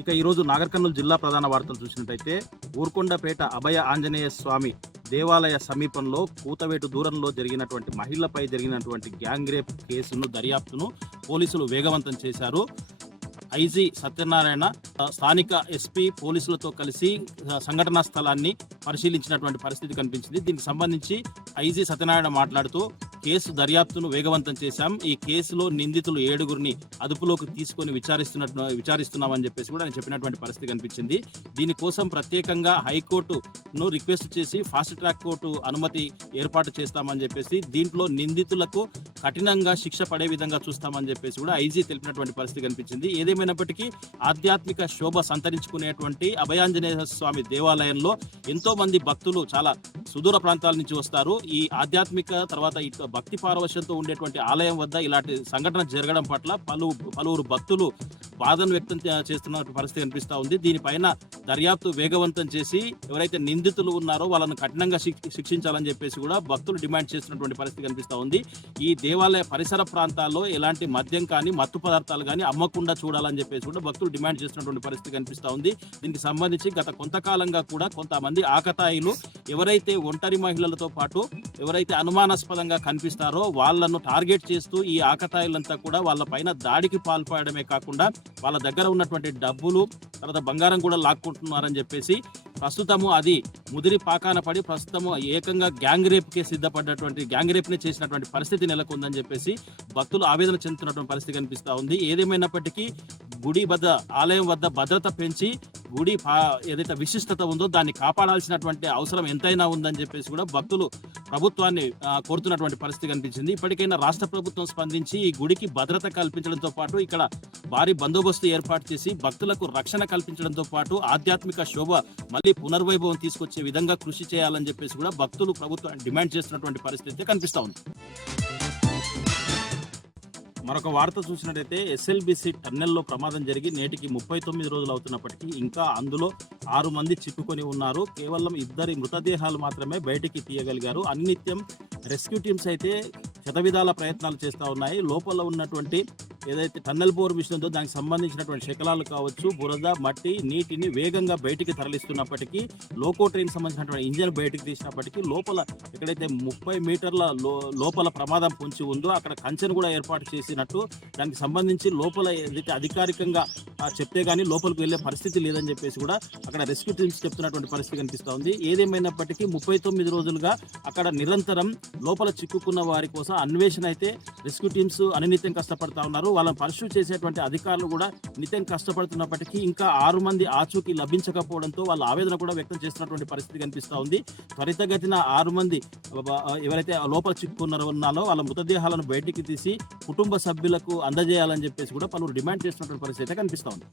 ఇక ఈరోజు నాగర్ కర్నూలు జిల్లా ప్రధాన వార్తలు చూసినట్టయితే ఊర్కొండపేట అభయ ఆంజనేయ స్వామి దేవాలయ సమీపంలో కూతవేటు దూరంలో జరిగినటువంటి మహిళపై జరిగినటువంటి గ్యాంగ్ రేప్ కేసును దర్యాప్తును పోలీసులు వేగవంతం చేశారు. ఐజీ సత్యనారాయణ స్థానిక ఎస్పీ పోలీసులతో కలిసి సంఘటనా స్థలాన్ని పరిశీలించినటువంటి పరిస్థితి కనిపించింది. దీనికి సంబంధించి ఐజీ సత్యనారాయణ మాట్లాడుతూ కేసు దర్యాప్తును వేగవంతం చేశాం. ఈ కేసులో నిందితులు 7గురిని అదుపులోకి తీసుకొని విచారిస్తున్నామని చెప్పేసి కూడా ఆయన చెప్పినటువంటి పరిస్థితి కనిపించింది. దీనికోసం ప్రత్యేకంగా హైకోర్టును రిక్వెస్ట్ చేసి ఫాస్ట్ ట్రాక్ కోర్టు అనుమతి ఏర్పాటు చేస్తామని చెప్పేసి, దీంట్లో నిందితులకు కఠినంగా శిక్ష పడే విధంగా చూస్తామని చెప్పేసి కూడా ఐజీ తెలిపినటువంటి పరిస్థితి కనిపించింది. ఏదేమైనప్పటికీ ఆధ్యాత్మిక శోభ సంతరించుకునేటువంటి అభయాంజనేయ స్వామి దేవాలయంలో ఎంతో మంది భక్తులు చాలా సుదూర ప్రాంతాల నుంచి వస్తారు. ఈ ఆధ్యాత్మిక తర్వాత భక్తి పారవశ్యంతో ఉండేటువంటి ఆలయం వద్ద ఇలాంటి సంఘటన జరగడం పట్ల పలువురు భక్తులు బాధను వ్యక్తం చేస్తున్న పరిస్థితి కనిపిస్తూ ఉంది. దీనిపైన దర్యాప్తు వేగవంతం చేసి ఎవరైతే నిందితులు ఉన్నారో వాళ్ళను కఠినంగా శిక్షించాలని చెప్పేసి కూడా భక్తులు డిమాండ్ చేస్తున్నటువంటి పరిస్థితి కనిపిస్తూ ఉంది. ఈ దేవాలయ పరిసర ప్రాంతాల్లో ఎలాంటి మద్యం కానీ మత్తు పదార్థాలు కానీ అమ్మకుండా చూడాలని చెప్పేసి కూడా భక్తులు డిమాండ్ చేస్తున్నటువంటి పరిస్థితి కనిపిస్తూ ఉంది. దీనికి సంబంధించి గత కొంతకాలంగా కూడా కొంతమంది ఆకతాయిలు ఎవరైతే ఒంటరి మహిళలతో పాటు ఎవరైతే అనుమానాస్పదంగా కనిపిస్తారో వాళ్ళను టార్గెట్ చేస్తూ ఈ ఆకతాయిలంతా కూడా వాళ్ళ పైన దాడికి పాల్పడమే కాకుండా వాళ్ళ దగ్గర ఉన్నటువంటి డబ్బులు తర్వాత బంగారం కూడా లాక్కుంటున్నారని చెప్పేసి ప్రస్తుతము అది ముదిరి పాకాన పడి ప్రస్తుతము ఏకంగా గ్యాంగ్ రేప్కే సిద్ధపడ్డటువంటి గ్యాంగ్ రేప్ని చేసినటువంటి పరిస్థితి నెలకొందని చెప్పేసి భక్తులు ఆవేదన చెందుతున్నటువంటి పరిస్థితి కనిపిస్తూ ఉంది. ఏదేమైనప్పటికీ ఆలయం వద్ద భద్రత పెంచి గుడి ఏదైతే విశిష్టత ఉందో దాన్ని కాపాడాల్సినటువంటి అవసరం ఎంతైనా ఉందని చెప్పేసి కూడా భక్తులు ప్రభుత్వాన్ని కోరుతున్నటువంటి పరిస్థితి కనిపించింది. ఇప్పటికైనా రాష్ట్ర ప్రభుత్వం స్పందించి ఈ గుడికి భద్రత కల్పించడంతో పాటు ఇక్కడ భారీ బందోబస్తు ఏర్పాటు చేసి భక్తులకు రక్షణ కల్పించడంతో పాటు ఆధ్యాత్మిక శోభ మళ్ళీ పునర్వైభవం తీసుకొచ్చే విధంగా కృషి చేయాలని చెప్పేసి కూడా భక్తులు ప్రభుత్వాన్ని డిమాండ్ చేస్తున్నటువంటి పరిస్థితి కనిపిస్తూ ఉంది. మరొక వార్త చూసినట్టయితే ఎస్ఎల్బిసి టన్నెల్లో ప్రమాదం జరిగి నేటికి 39 రోజులు అవుతున్నప్పటికీ ఇంకా అందులో 6 మంది చిక్కుకొని ఉన్నారు. కేవలం 2 మృతదేహాలు మాత్రమే బయటికి తీయగలిగారు. అన్నిత్యం రెస్క్యూ టీమ్స్ అయితే శతవిధాల ప్రయత్నాలు చేస్తూ ఉన్నాయి. లోపల ఉన్నటువంటి ఏదైతే టన్నెల్ బోర్ విషయంతో దానికి సంబంధించినటువంటి శకలాలు కావచ్చు, బురద, మట్టి, నీటిని వేగంగా బయటికి తరలిస్తున్నప్పటికీ లోకో ట్రైన్ సంబంధించినటువంటి ఇంజన్ బయటికి తీసినప్పటికీ లోపల ఎక్కడైతే 30 మీటర్ల లోపల ప్రమాదం పొంచి ఉందో అక్కడ కంచెను కూడా ఏర్పాటు చేసినట్టు దానికి సంబంధించి లోపల ఏదైతే అధికారికంగా చెప్తే కానీ లోపలికి వెళ్ళే పరిస్థితి లేదని చెప్పేసి కూడా అక్కడ రెస్క్యూ టీమ్స్ చెప్తున్నటువంటి పరిస్థితి కనిపిస్తూ ఉంది. ఏదేమైనప్పటికీ 39 రోజులుగా అక్కడ నిరంతరం లోపల చిక్కుకున్న వారి కోసం అన్వేషణ అయితే రెస్క్యూ టీమ్స్ అనినిత్యం కష్టపడతా ఉన్నారు. వాళ్ళని పర్సూ చేసేటువంటి అధికారులు కూడా నిత్యం కష్టపడుతున్నప్పటికీ ఇంకా 6 మంది ఆచూకీ లభించకపోవడంతో వాళ్ళ ఆవేదన కూడా వ్యక్తం చేస్తున్నటువంటి పరిస్థితి కనిపిస్తూ ఉంది. త్వరితగతిన 6 మంది ఎవరైతే లోపల చిక్కుకున్నారో వాళ్ళ మృతదేహాలను బయటికి తీసి కుటుంబ సభ్యులకు అందజేయాలని చెప్పేసి కూడా పలువురు డిమాండ్ చేస్తున్నటువంటి పరిస్థితి కనిపిస్తూ ఉంది.